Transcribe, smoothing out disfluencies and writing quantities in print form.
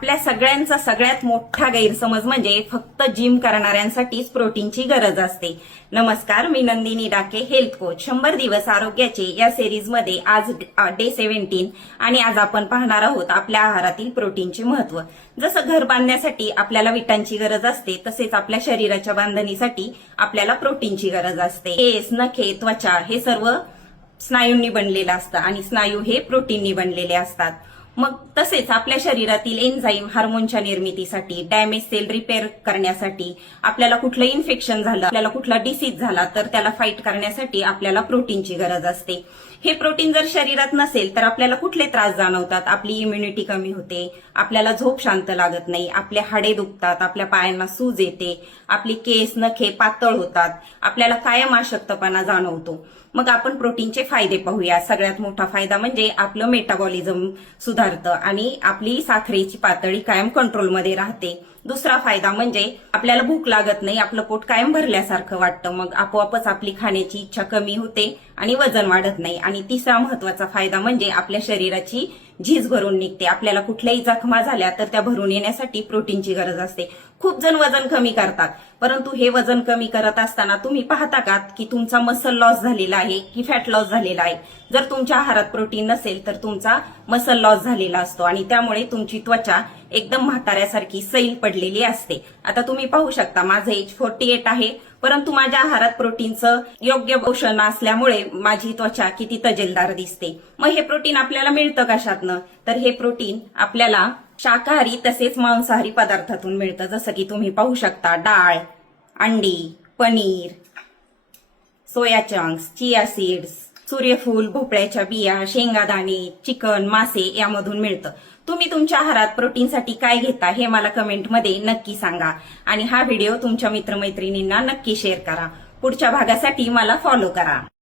आपल्या सगळ्यांचा सगळ्यात मोठा गैरसमज म्हणजे फक्त जिम करणाऱ्यांसाठीच प्रोटीनची गरज असते. नमस्कार, मी नंदिनी डाके, हेल्थ कोच. 100 दिवस आरोग्याचे या सिरीजमध्ये आज डे 17 आणि आज आपण पाहणार आहोत आपल्या आहारातील प्रोटीनचे महत्व. जसं घर बांधण्यासाठी आपल्याला विटांची गरज असते, तसेच आपल्या शरीराच्या बांधणीसाठी आपल्याला प्रोटीनची गरज असते. केस, नखे, त्वचा हे सर्व स्नायूंनी बनलेलं असतं आणि स्नायू हे प्रोटीननी बनलेले असतात. मग तसेच आपल्या शरीरातील एन्झाईम हार्मोनच्या निर्मितीसाठी, डॅमेज सेल रिपेअर करण्यासाठी, आपल्याला कुठलं इन्फेक्शन झालं, आपल्याला कुठला डिसीज झाला तर त्याला फाईट करण्यासाठी आपल्याला प्रोटीनची गरज असते. हे प्रोटीन जर शरीरात नसेल तर आपल्याला कुठले त्रास जाणवतात? आपली इम्युनिटी कमी होते, आपल्याला झोप शांत लागत नाही, आपले हाडे दुखतात, आपल्या पायांना सूज येते, आपली केस नखे पातळ होतात, आपल्याला कायम अशक्तपणा जाणवतो. मग आपण प्रोटीनचे फायदे पाहूया. सगळ्यात मोठा फायदा म्हणजे आपलं मेटाबॉलिझम सुधारतं आणि आपली साखरेची पातळी कायम कंट्रोलमध्ये राहते. दुसरा फायदा म्हणजे आपल्याला भूक लागत नाही, आपलं पोट कायम भरल्यासारखं वाटतं, मग आपोआपच आपली खाण्याची इच्छा कमी होते आणि वजन वाढत नाही. आणि तिसरा महत्वाचा फायदा म्हणजे आपल्या शरीराची झीज भरून निघते. आपल्याला कुठल्याही जखमा झाल्या तर त्या भरून येण्यासाठी प्रोटीनची गरज असते. खूप जण वजन कमी करतात, परंतु हे वजन कमी करत असताना तुम्ही पाहता का की तुमचा मसल लॉस झालेला आहे की फॅट लॉस झालेला आहे? जर तुमच्या आहारात प्रोटीन नसेल तर तुमचा मसल लॉस झालेला असतो आणि त्यामुळे तुमची त्वचा एकदम म्हाताऱ्यासारखी सैल पडलेली असते. आता तुम्ही पाहू शकता, माझं एज 48 आहे, परंतु माझ्या आहारात प्रोटीनचं योग्य पोषण असल्यामुळे माझी त्वचा किती तजेलदार दिसते. मग हे प्रोटीन आपल्याला मिळतं कशातनं? तर हे प्रोटीन आपल्याला शाकाहारी तसेच मांसाहारी पदार्थातून मिळतं. जसं की तुम्ही पाहू शकता, डाळ, अंडी, paneer, soya chunks, chia seeds, सूर्यफूल, भोपळ्याच्या बिया, शेंगादाणे, चिकन, मासे यामधून मिळतं. तुम्ही तुमच्या आहारात प्रोटीनसाठी काय घेता हे मला कमेंटमध्ये नक्की सांगा आणि हा व्हिडिओ तुमच्या मित्रमैत्रिणींना नक्की शेअर करा. पुढच्या भागासाठी मला फॉलो करा.